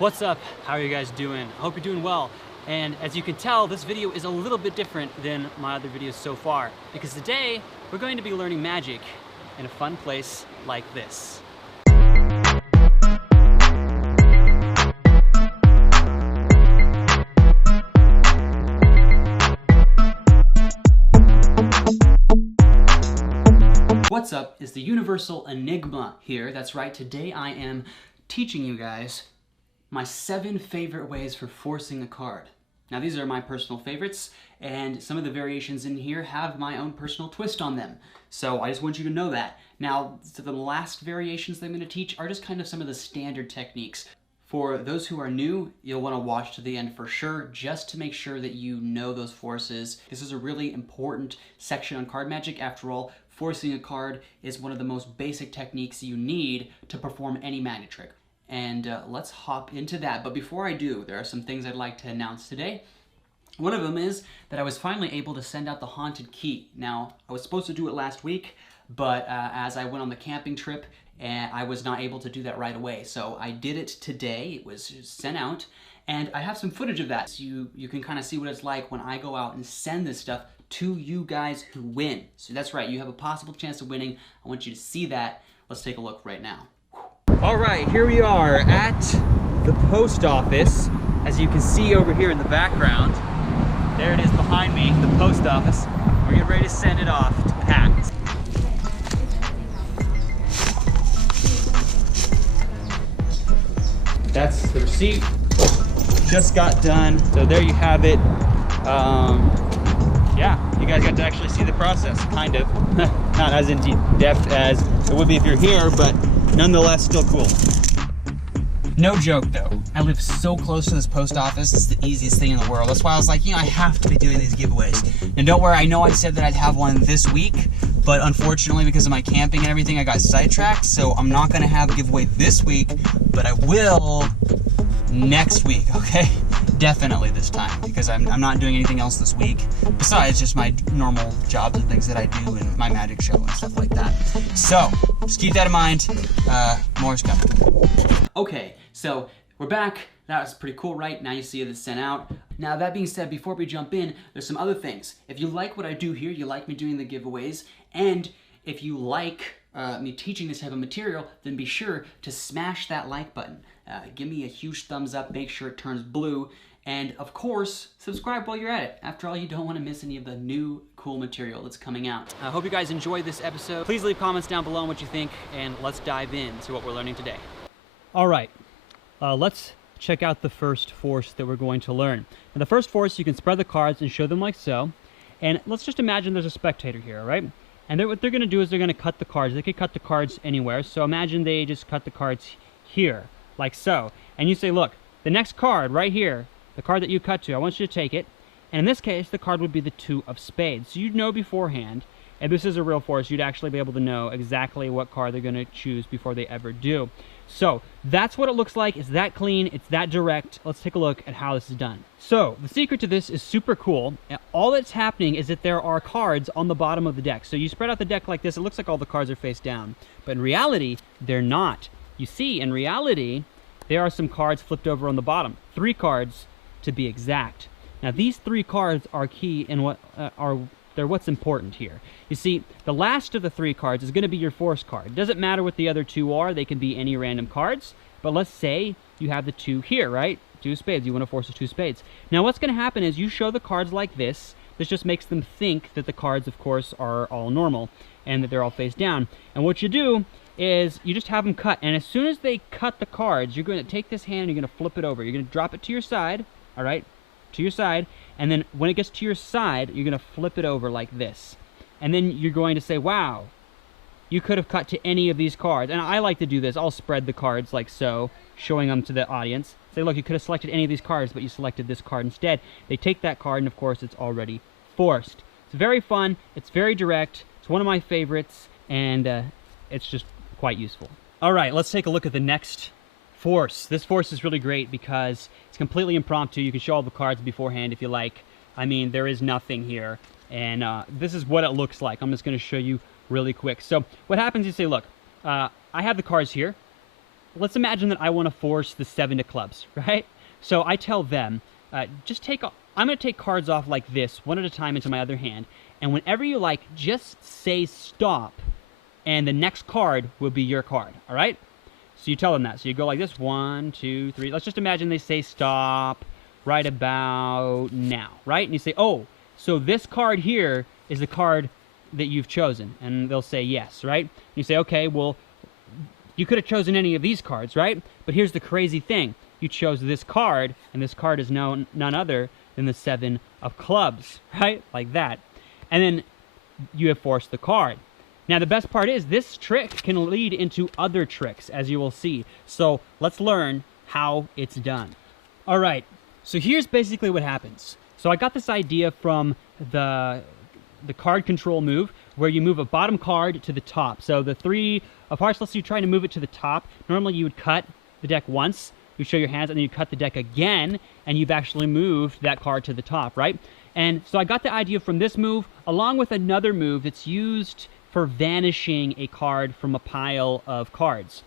What's up? How are you guys doing? I hope you're doing well. And as you can tell, this video is a little bit different than my other videos so far, because today we're going to be learning magic in a fun place like this. What's up? It's the Universal Enigma here. That's right, today I am teaching you guys my 7 favorite ways for forcing a card. Now these are my personal favorites, and some of the variations in here have my own personal twist on them. So I just want you to know that. Now, the last variations that I'm going to teach are just kind of some of the standard techniques. For those who are new, you'll want to watch to the end for sure, just to make sure that you know those forces. This is a really important section on card magic. After all, forcing a card is one of the most basic techniques you need to perform any magic trick. And let's hop into that. But before I do, there are some things I'd like to announce today. One of them is that I was finally able to send out the Haunted Key. Now, I was supposed to do it last week, but as I went on the camping trip, I was not able to do that right away. So I did it today. It was sent out, and I have some footage of that. So you can kind of see what it's like when I go out and send this stuff to you guys who win. So that's right, you have a possible chance of winning. I want you to see that. Let's take a look right now. All right, here we are at the post office. As you can see over here in the background, there it is behind me, the post office. We're getting ready to send it off to Pat. That's the receipt. Just got done. So there you have it. Yeah, you guys got to actually see the process, kind of. Not as in depth as it would be if you're here, but nonetheless, still cool. No joke though, I live so close to this post office, it's the easiest thing in the world. That's why I was like, I have to be doing these giveaways. And don't worry, I know I said that I'd have one this week, but unfortunately because of my camping and everything, I got sidetracked, so I'm not gonna have a giveaway this week, but I will next week, okay? Definitely this time, because I'm not doing anything else this week besides just my normal jobs and things that I do and my magic show and stuff like that. So just keep that in mind. More is coming. Okay, so we're back. That was pretty cool, right? Now you see it sent out. Now that being said, before we jump in, there's some other things. If you like what I do here, you like me doing the giveaways, and if you like me teaching this type of material, then be sure to smash that like button. Give me a huge thumbs up, make sure it turns blue, and of course, subscribe while you're at it. After all, you don't want to miss any of the new cool material that's coming out. I hope you guys enjoyed this episode. Please leave comments down below on what you think, and let's dive into what we're learning today. All right, let's check out the first force that we're going to learn. Now, the first force, you can spread the cards and show them like so, and let's just imagine there's a spectator here, all right? And what they're going to do is they're going to cut the cards. They could cut the cards anywhere, so imagine they just cut the cards here, like so. And you say, look, the next card right here, the card that you cut to, I want you to take it. And in this case, the card would be the 2 of spades. So you'd know beforehand, and this is a real force, you'd actually be able to know exactly what card they're going to choose before they ever do. So that's what it looks like. It's that clean. It's that direct. Let's take a look at how this is done. So the secret to this is super cool. All that's happening is that there are cards on the bottom of the deck. So you spread out the deck like this. It looks like all the cards are face down. But in reality, they're not. You see, in reality, there are some cards flipped over on the bottom. 3 cards to be exact. Now these 3 cards are key in what they're what's important here. You see, the last of the 3 cards is going to be your force card. It doesn't matter what the other 2 are. They can be any random cards. But let's say you have the 2 here, right? 2 spades. You want to force the 2 spades. Now what's going to happen is you show the cards like this. This just makes them think that the cards, of course, are all normal and that they're all face down. And what you do is you just have them cut. And as soon as they cut the cards, you're going to take this hand and you're going to flip it over. You're going to drop it to your side, all right? To your side, and then when it gets to your side, you're going to flip it over like this. And then you're going to say, wow, you could have cut to any of these cards. And I like to do this. I'll spread the cards like so, showing them to the audience. Say, look, you could have selected any of these cards, but you selected this card instead. They take that card, and of course, it's already forced. It's very fun. It's very direct. It's one of my favorites, and it's just quite useful. All right, let's take a look at the next force. This force is really great because it's completely impromptu. You can show all the cards beforehand if you like. I mean, there is nothing here. And this is what it looks like. I'm just going to show you really quick. So what happens is you say, look, I have the cards here. let's imagine that I want to force the 7 of clubs, right? So I tell them, just I'm going to take cards off like this, one at a time into my other hand, and whenever you like, just say stop, and the next card will be your card, all right? So you tell them that. So you go like this, 1, 2, 3. Let's just imagine they say stop right about now, right? And you say, oh, so this card here is the card that you've chosen. And they'll say yes, right? And you say, okay, well, you could have chosen any of these cards, right? But here's the crazy thing. You chose this card, and this card is none other than the 7 of clubs, right? Like that. And then you have forced the card. Now, the best part is this trick can lead into other tricks, as you will see. So let's learn how it's done. All right, so here's basically what happens. So I got this idea from the card control move, where you move a bottom card to the top. So the 3 of hearts, let's say you're trying to move it to the top. Normally you would cut the deck once, you show your hands, and then you cut the deck again, and you've actually moved that card to the top, right? And so I got the idea from this move, along with another move that's used for vanishing a card from a pile of cards.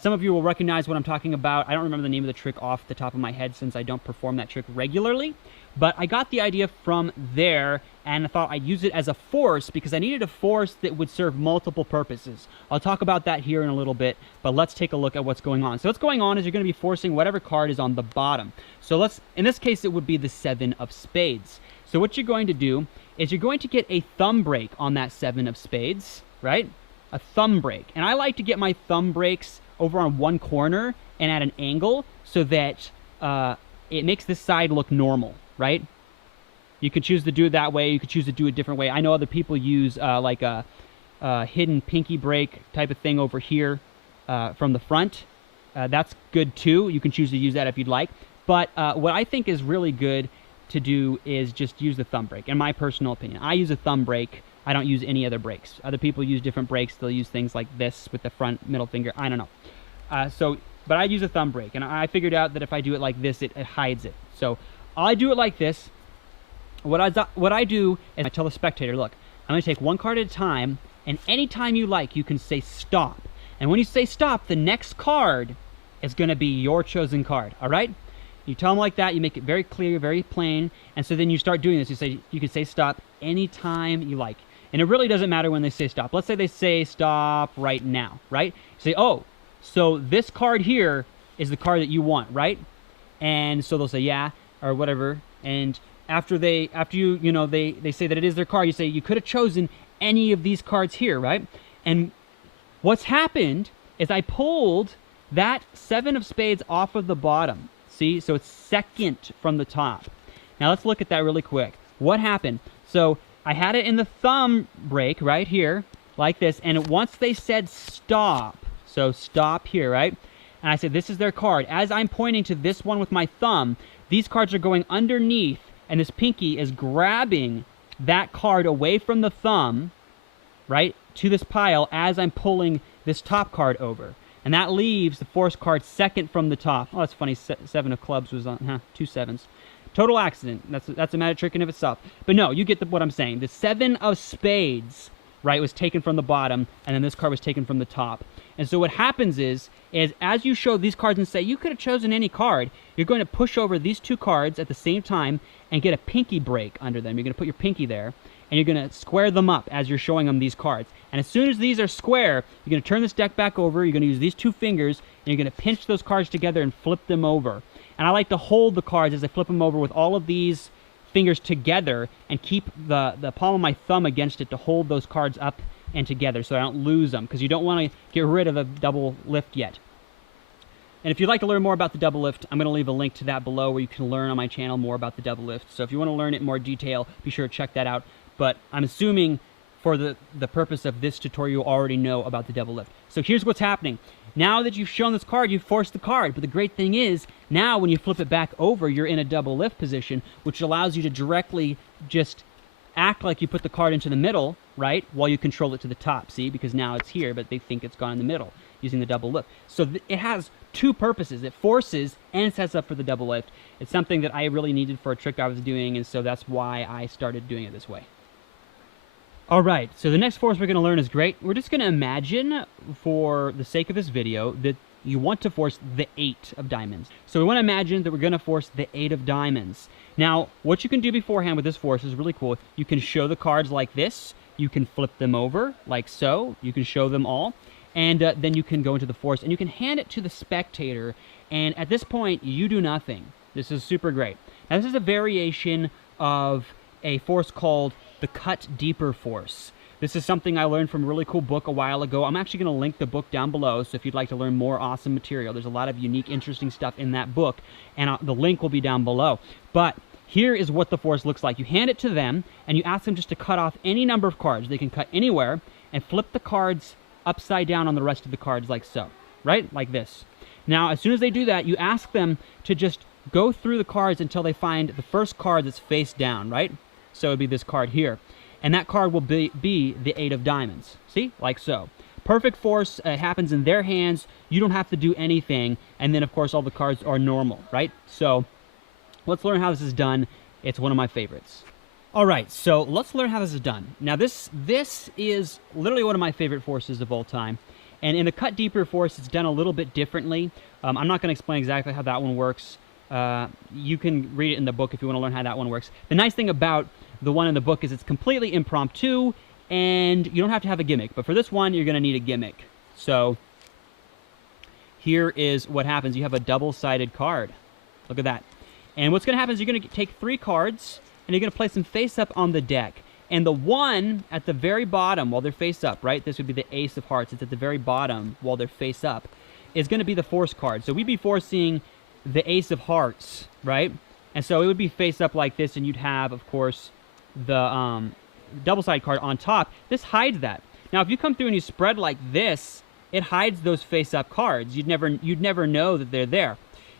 Some of you will recognize what I'm talking about. I don't remember the name of the trick off the top of my head since I don't perform that trick regularly, but I got the idea from there, and I thought I'd use it as a force because I needed a force that would serve multiple purposes. I'll talk about that here in a little bit, but let's take a look at what's going on. So what's going on is you're going to be forcing whatever card is on the bottom. So in this case, it would be the 7 of spades. So what you're going to do is you're going to get a thumb break on that 7 of spades, right? A thumb break. And I like to get my thumb breaks over on one corner and at an angle so that it makes this side look normal, right? You could choose to do it that way. You could choose to do it a different way. I know other people use like a hidden pinky break type of thing over here from the front. That's good too. You can choose to use that if you'd like. But what I think is really good to do is just use the thumb break, in my personal opinion. I use a thumb break. I don't use any other breaks. Other people use different breaks. They'll use things like this with the front middle finger. I don't know. But I use a thumb break, and I figured out that if I do it like this, it hides it. So I do it like this. What I do is I tell the spectator, look, I'm going to take one card at a time, and anytime you like, you can say stop. And when you say stop, the next card is going to be your chosen card, all right? You tell them like that, you make it very clear, very plain, and so then you start doing this. You can say stop anytime you like. And it really doesn't matter when they say stop. Let's say they say stop right now, right? You say, oh, so this card here is the card that you want, right? And so they'll say yeah, or whatever. And after they say that it is their card, you say you could have chosen any of these cards here, right? And what's happened is I pulled that 7 of spades off of the bottom. See, so it's second from the top. Now let's look at that really quick. What happened? So I had it in the thumb break right here, like this, and once they said stop, so stop here, right? And I said this is their card. As I'm pointing to this one with my thumb, these cards are going underneath, and this pinky is grabbing that card away from the thumb, right, to this pile as I'm pulling this top card over. And that leaves the force card second from the top. Oh, that's funny. 7 of clubs was on, 2 7s. Total accident. That's a magic trick in of itself. But no, you get what I'm saying. The 7 of spades, right, was taken from the bottom, and then this card was taken from the top. And so what happens is as you show these cards and say, you could have chosen any card, you're going to push over these 2 cards at the same time and get a pinky break under them. You're going to put your pinky there, and you're going to square them up as you're showing them these cards. And as soon as these are square, you're going to turn this deck back over, you're going to use these 2 fingers, and you're going to pinch those cards together and flip them over. And I like to hold the cards as I flip them over with all of these fingers together and keep the palm of my thumb against it to hold those cards up and together so I don't lose them, because you don't want to get rid of the double lift yet. And if you'd like to learn more about the double lift, I'm going to leave a link to that below where you can learn on my channel more about the double lift. So if you want to learn it in more detail, be sure to check that out. But I'm assuming for the purpose of this tutorial, you already know about the double lift. So here's what's happening. Now that you've shown this card, you've forced the card. But the great thing is, now when you flip it back over, you're in a double lift position, which allows you to directly just act like you put the card into the middle, right, while you control it to the top, see? Because now it's here, but they think it's gone in the middle using the double lift. So it has 2 purposes. It forces and sets up for the double lift. It's something that I really needed for a trick I was doing, and so that's why I started doing it this way. All right, so the next force we're going to learn is great. We're just going to imagine, for the sake of this video, that you want to force the 8 of diamonds. So we want to imagine that we're going to force the 8 of diamonds. Now, what you can do beforehand with this force is really cool. You can show the cards like this. You can flip them over like so. You can show them all. And then you can go into the force, and you can hand it to the spectator. And at this point, you do nothing. This is super great. Now, this is a variation of a force called the Cut Deeper force. This is something I learned from a really cool book a while ago. I'm actually going to link the book down below, so if you'd like to learn more awesome material, there's a lot of unique, interesting stuff in that book, and the link will be down below. But here is what the force looks like. You hand it to them, and you ask them just to cut off any number of cards. They can cut anywhere, and flip the cards upside down on the rest of the cards like so, right? Like this. Now, as soon as they do that, you ask them to just go through the cards until they find the first card that's face down, right? So it would be this card here. And that card will be the 8 of diamonds. See? Like so. Perfect force happens in their hands. You don't have to do anything. And then, of course, all the cards are normal, right? So let's learn how this is done. It's one of my favorites. All right, so let's learn how this is done. Now, this is literally one of my favorite forces of all time. And in the Cut Deeper force, it's done a little bit differently. I'm not going to explain exactly how that one works. You can read it in the book if you want to learn how that one works. The nice thing about the one in the book is it's completely impromptu, and you don't have to have a gimmick. But for this one, you're going to need a gimmick. So here is what happens. You have a double-sided card. Look at that. And what's going to happen is you're going to take 3 cards, and you're going to place them face up on the deck. And the one at the very bottom, while they're face up, right? This would be the Ace of Hearts. It's at the very bottom while they're face up. Is going to be the force card. So we'd be forcing the Ace of Hearts, right? And so it would be face up like this, and you'd have, of course, the double-sided card on top. This hides that. Now, if you come through and you spread like this, it hides those face-up cards. You'd never know that they're there.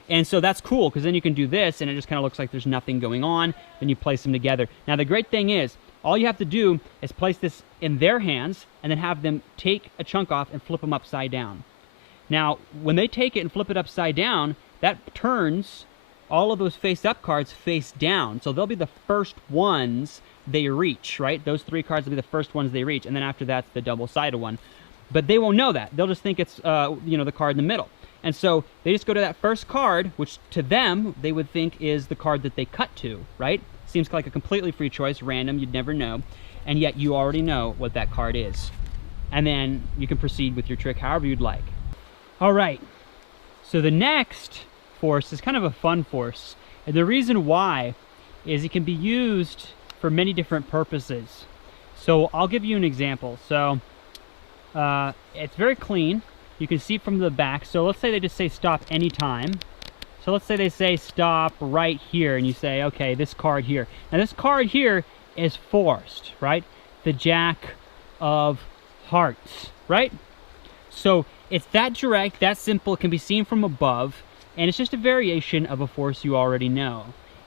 And so that's cool, because then you can do this, and it just kind of looks like there's nothing going on. Then you place them together. Now, the great thing is, all you have to do is place this in their hands, and then have them take a chunk off and flip them upside down. Now, when they take it and flip it upside down, that turns all of those face-up cards face down. So they'll be the first ones they reach, right? Those 3 cards will be the first ones they reach, and then after that's the double-sided one. But they won't know that. They'll just think it's, the card in the middle. And so they just go to that first card, which to them, they would think is the card that they cut to, right? Seems like a completely free choice, random, you'd never know. And yet you already know what that card is. And then you can proceed with your trick however you'd like. All right, so the next force is kind of a fun force. And the reason why is it can be used for many different purposes. So I'll give you an example. So it's very clean. You can see from the back. So let's say they just say stop anytime. So let's say they say stop right here, and you say, okay, this card here. Now this card here is forced, right? The Jack of Hearts, right? So it's that direct, that simple, it can be seen from above, and it's just a variation of a force you already know.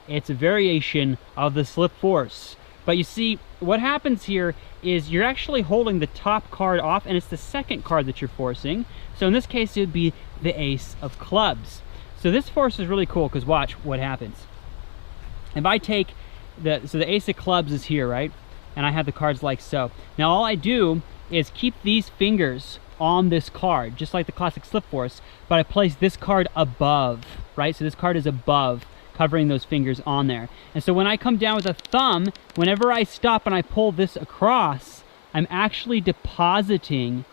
It's a variation of the slip force. But you see, what happens here is you're actually holding the top card off, and it's the second card that you're forcing. So in this case, it would be the Ace of Clubs. So this force is really cool, because watch what happens. If I take the Ace of Clubs is here, right? And I have the cards like so. Now all I do is keep these fingers on this card, just like the classic slip force, but I place this card above, right? So this card is above, covering those fingers on there. And so when I come down with a thumb, whenever I stop and I pull this across, I'm actually depositing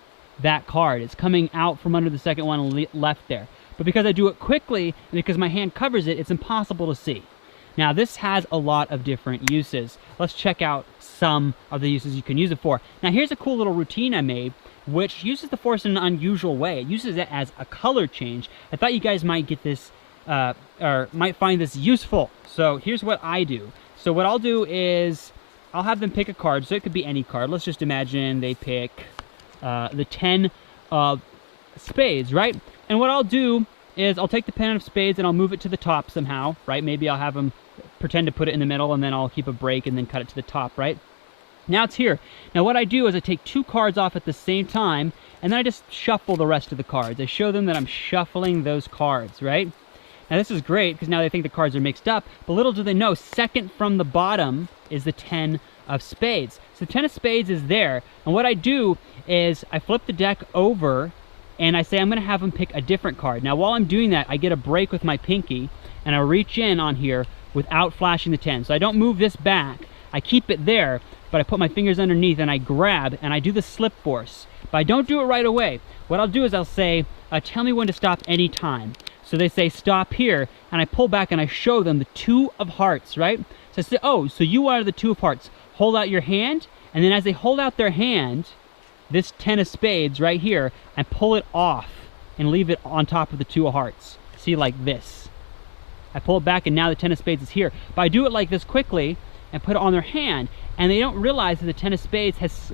that card. It's coming out from under the second one left there. But because I do it quickly, and because my hand covers it, it's impossible to see. Now this has a lot of different uses. Let's check out some of the uses you can use it for. Now here's a cool little routine I made, which uses the force in an unusual way. It uses it as a color change. I thought you guys might get this, or might find this useful. So here's what I do. So what I'll do is, I'll have them pick a card. So it could be any card. Let's just imagine they pick the 10 of spades, right? And what I'll do is I'll take the 10 of spades and I'll move it to the top somehow, right? Maybe I'll have them pretend to put it in the middle, and then I'll keep a break and then cut it to the top, right? Now it's here. Now what I do is I take 2 cards off at the same time, and then I just shuffle the rest of the cards. I show them that I'm shuffling those cards, right? Now this is great, because now they think the cards are mixed up, but little do they know, second from the bottom is the 10 of spades. So the 10 of spades is there, and what I do is I flip the deck over, and I say I'm gonna have them pick a different card. Now while I'm doing that, I get a break with my pinky, and I reach in on here without flashing the 10. So I don't move this back, I keep it there, but I put my fingers underneath and I grab and I do the slip force. But I don't do it right away. What I'll do is I'll say, tell me when to stop anytime. So they say stop here, and I pull back and I show them the 2 of hearts, right? So I say, oh, so you are the 2 of hearts. Hold out your hand, and then as they hold out their hand, this 10 of spades right here, and pull it off and leave it on top of the 2 of hearts. See, like this. I pull it back and now the 10 of spades is here. But I do it like this quickly and put it on their hand, and they don't realize that the 10 of spades has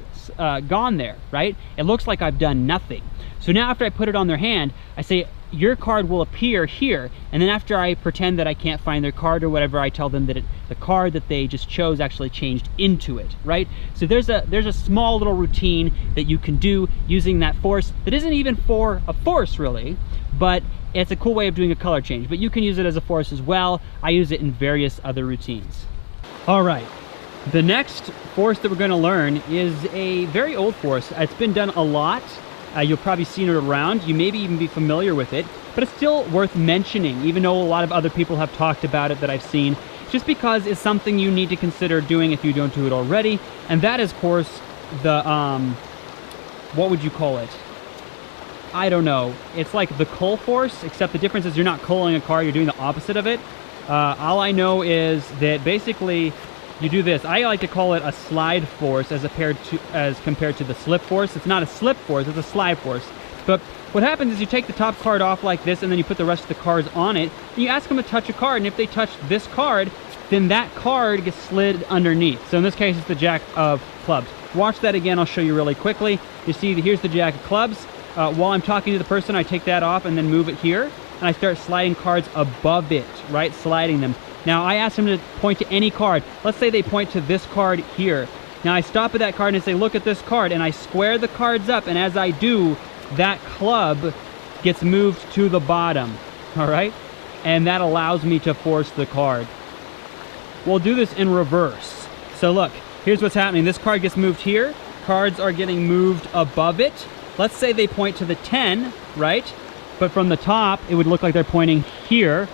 gone there, right? It looks like I've done nothing. So now after I put it on their hand, I say, your card will appear here, and then after I pretend that I can't find their card or whatever, I tell them that the card that they just chose actually changed into it, right? So there's a small little routine that you can do using that force that isn't even for a force really, but it's a cool way of doing a color change. But you can use it as a force as well. I use it in various other routines. All right, the next force that we're going to learn is a very old force. It's been done a lot. You'll probably seen it around. You maybe even be familiar with it, but it's still worth mentioning, even though a lot of other people have talked about it that I've seen, just because it's something you need to consider doing if you don't do it already. And that is, of course, the, what would you call it? I don't know. It's like the cull force, except the difference is you're not culling a card, you're doing the opposite of it. All I know is that basically you do this. I like to call it a slide force as compared to the slip force. It's not a slip force, it's a slide force. But what happens is you take the top card off like this, and then you put the rest of the cards on it, and you ask them to touch a card, and if they touch this card, then that card gets slid underneath. So in this case, it's the Jack of Clubs. Watch that again, I'll show you really quickly. You see, here's the Jack of Clubs. While I'm talking to the person, I take that off and then move it here, and I start sliding cards above it, right? Sliding them. Now I ask them to point to any card. Let's say they point to this card here. Now I stop at that card and say, look at this card, and I square the cards up, and as I do, that club gets moved to the bottom, all right? And that allows me to force the card. We'll do this in reverse. So look, here's what's happening. This card gets moved here. Cards are getting moved above it. Let's say they point to the 10, right? But from the top, it would look like they're pointing here.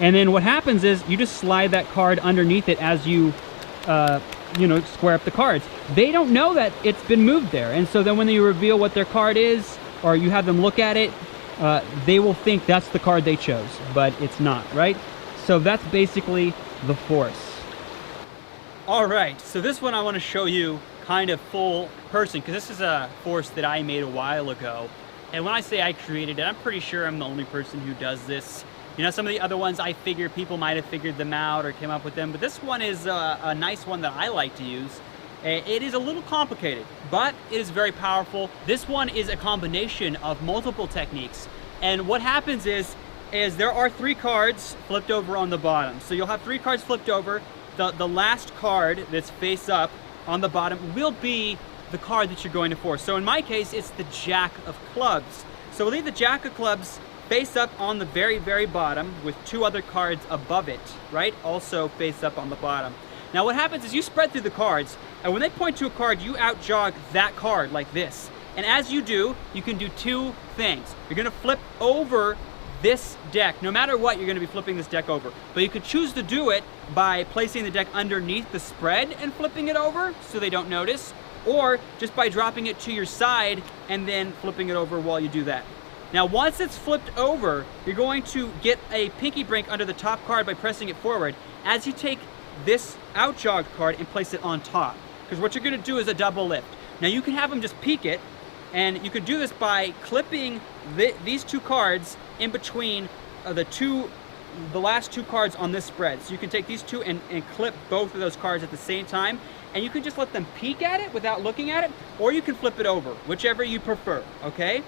And then what happens is you just slide that card underneath it as you, square up the cards. They don't know that it's been moved there. And so then when you reveal what their card is, or you have them look at it, they will think that's the card they chose, but it's not, right? So that's basically the force. All right, so this one I want to show you kind of full person, because this is a force that I made a while ago. And when I say I created it, I'm pretty sure I'm the only person who does this. You know, some of the other ones I figure people might have figured them out or came up with them, but this one is a nice one that I like to use. It is a little complicated, but it is very powerful. This one is a combination of multiple techniques. And what happens is there are 3 cards flipped over on the bottom. So you'll have 3 cards flipped over. The last card that's face up on the bottom will be the card that you're going to force. So in my case, it's the Jack of Clubs. So we'll leave the Jack of Clubs face up on the very, very bottom with 2 other cards above it, right? Also face up on the bottom. Now what happens is you spread through the cards, and when they point to a card, you out-jog that card like this. And as you do, you can do 2 things. You're gonna flip over this deck. No matter what, you're gonna be flipping this deck over. But you could choose to do it by placing the deck underneath the spread and flipping it over so they don't notice, or just by dropping it to your side and then flipping it over while you do that. Now once it's flipped over, you're going to get a pinky brink under the top card by pressing it forward as you take this out-jogged card and place it on top. Because what you're gonna do is a double lift. Now you can have them just peek it, and you could do this by clipping these 2 cards in between the last 2 cards on this spread. So you can take these 2 and clip both of those cards at the same time, and you can just let them peek at it without looking at it, or you can flip it over, whichever you prefer, okay?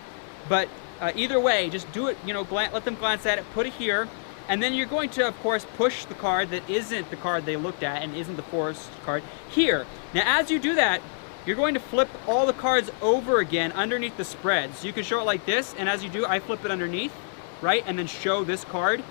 But either way, just do it, let them glance at it, put it here, and then you're going to, of course, push the card that isn't the card they looked at and isn't the forced card here. Now, as you do that, you're going to flip all the cards over again underneath the spread. So you can show it like this, and as you do, I flip it underneath, right? And then show this card,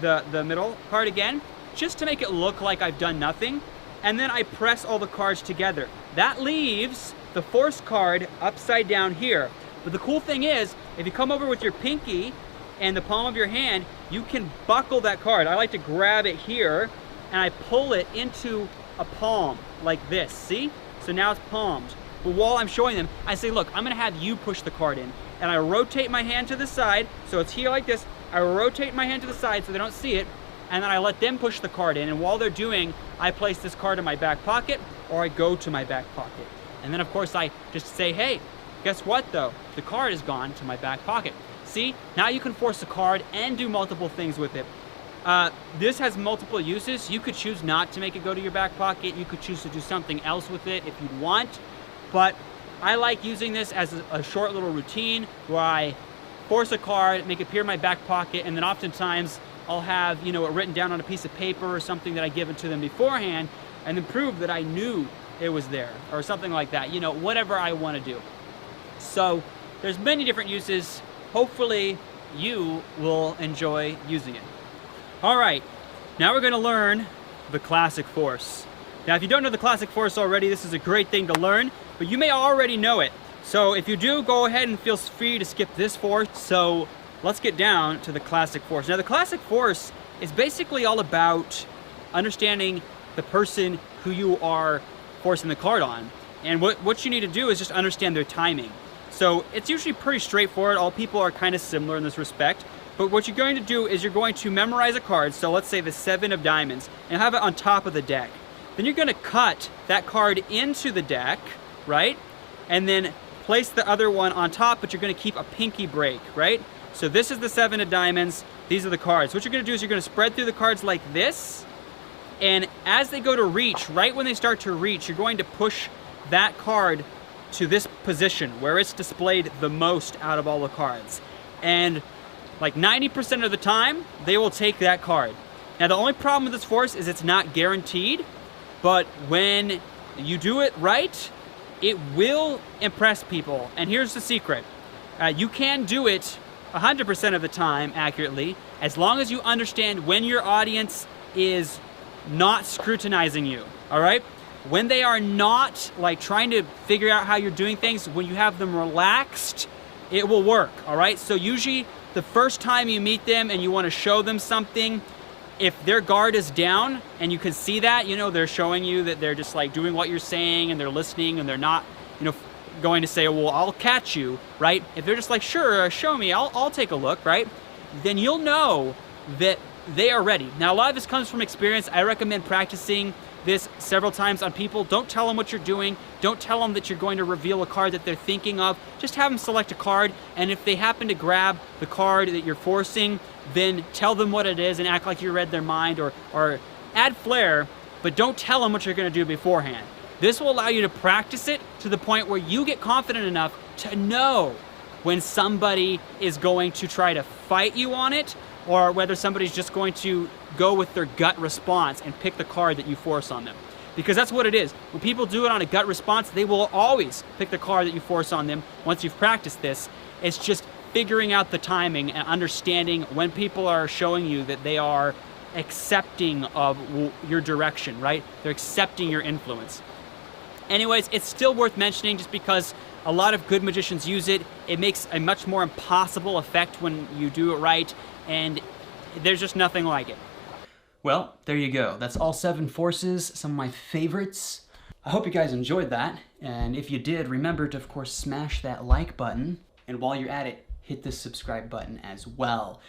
the middle card again, just to make it look like I've done nothing. And then I press all the cards together. That leaves the force card upside down here. But the cool thing is, if you come over with your pinky and the palm of your hand, you can buckle that card. I like to grab it here and I pull it into a palm like this, see? So now it's palmed. But while I'm showing them, I say, look, I'm gonna have you push the card in. And I rotate my hand to the side, so it's here like this. I rotate my hand to the side so they don't see it, and then I let them push the card in. And while they're doing, I place this card in my back pocket, or I go to my back pocket. And then of course I just say, hey, guess what though? The card is gone to my back pocket. See, now you can force the card and do multiple things with it. This has multiple uses. You could choose not to make it go to your back pocket. You could choose to do something else with it if you'd want. But I like using this as a short little routine where I force a card, make it appear in my back pocket, and then oftentimes I'll have, you know, it written down on a piece of paper or something that I give it to them beforehand, and then prove that I knew it was there, or something like that, you know, whatever I want to do. So there's many different uses. Hopefully you will enjoy using it. All right, now we're going to learn the classic force. Now, if you don't know the classic force already, this is a great thing to learn, but you may already know it. So if you do, go ahead and feel free to skip this force. So let's get down to the classic force. Now, the classic force is basically all about understanding the person who you are forcing the card on. And what you need to do is just understand their timing. So it's usually pretty straightforward. All people are kind of similar in this respect. But what you're going to do is you're going to memorize a card. So let's say the 7 of diamonds, and have it on top of the deck. Then you're going to cut that card into the deck, right? And then place the other one on top, but you're going to keep a pinky break, right? So this is the 7 of diamonds. These are the cards. What you're going to do is you're going to spread through the cards like this. And as they go to reach, right when they start to reach, you're going to push that card to this position where it's displayed the most out of all the cards. And like 90% of the time, they will take that card. Now, the only problem with this force is it's not guaranteed. But when you do it right, it will impress people. And here's the secret. You can do it 100% of the time accurately, as long as you understand when your audience is not scrutinizing you, all right? When they are not like trying to figure out how you're doing things, when you have them relaxed, it will work, all right? So usually the first time you meet them and you want to show them something, if their guard is down and you can see that, you know, they're showing you that they're just like doing what you're saying and they're listening and they're not, you know, going to say, well, I'll catch you, right? If they're just like, sure, show me, I'll take a look, right? Then you'll know that they are ready. Now, a lot of this comes from experience. I recommend practicing this several times on people. Don't tell them what you're doing. Don't tell them that you're going to reveal a card that they're thinking of. Just have them select a card, and if they happen to grab the card that you're forcing, then tell them what it is and act like you read their mind, or add flair, but don't tell them what you're going to do beforehand. This will allow you to practice it to the point where you get confident enough to know when somebody is going to try to fight you on it, or whether somebody's just going to go with their gut response and pick the card that you force on them. Because that's what it is. When people do it on a gut response, they will always pick the card that you force on them once you've practiced this. It's just figuring out the timing and understanding when people are showing you that they are accepting of your direction, right? They're accepting your influence. Anyways, it's still worth mentioning just because a lot of good magicians use it. It makes a much more impossible effect when you do it right, and there's just nothing like it. Well, there you go. That's all 7 forces, some of my favorites. I hope you guys enjoyed that, and if you did, remember to, of course, smash that like button, and while you're at it, hit the subscribe button as well.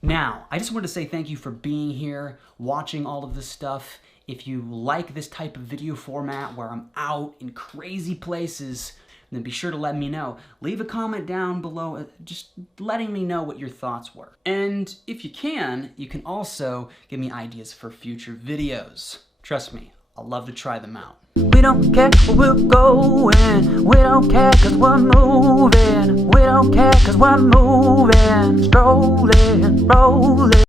Now, I just want to say thank you for being here, watching all of this stuff. If you like this type of video format where I'm out in crazy places, then be sure to let me know. Leave a comment down below, just letting me know what your thoughts were. And if you can also give me ideas for future videos. Trust me, I'll love to try them out. We don't care where we're going, we don't care cause we're moving, we don't care cause we're moving, strolling, rolling.